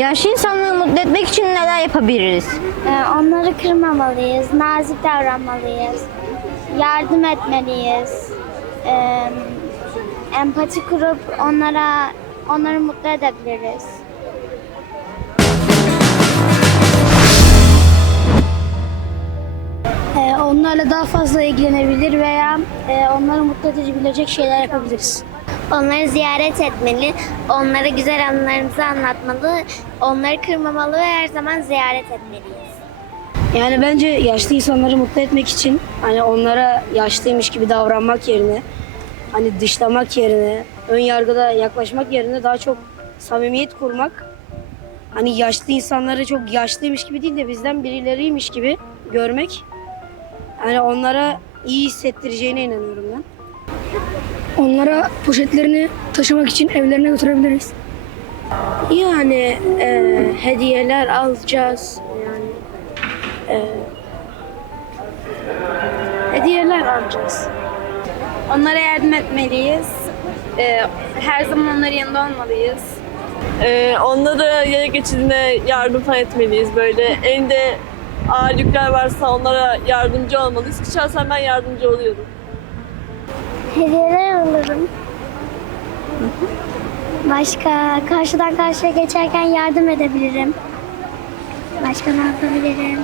Yaşlı insanları mutlu etmek için neler yapabiliriz? Ee, onları kırmamalıyız, nazik davranmalıyız, yardım etmeliyiz, ee, empati kurup onlara onları mutlu edebiliriz. Ee, onlarla daha fazla ilgilenebilir veya e, onları mutlu edebilecek şeyler yapabiliriz. Onları ziyaret etmeli, onlara güzel anılarımızı anlatmalı, onları kırmamalı ve her zaman ziyaret etmeliyiz. Yani bence yaşlı insanları mutlu etmek için hani onlara yaşlıymış gibi davranmak yerine hani dışlamak yerine ön yargıda yaklaşmak yerine daha çok samimiyet kurmak hani yaşlı insanları çok yaşlıymış gibi değil de bizden birileriymiş gibi görmek hani onlara iyi hissettireceğine inanıyorum ben. Onlara poşetlerini taşımak için evlerine götürebiliriz. Yani e, hediyeler alacağız yani e, hediyeler alacağız. Onlara yardım etmeliyiz. Ee, her zaman onların yanında olmalıyız. Ee, onlara yaya geçidine yardım falan etmeliyiz. Böyle elinde ağır yükler varsa onlara yardımcı olmalıyız. Ki şahsen ben yardımcı oluyorum. Hediyeler alırım. Başka karşıdan karşıya geçerken yardım edebilirim. Başka ne yapabilirim?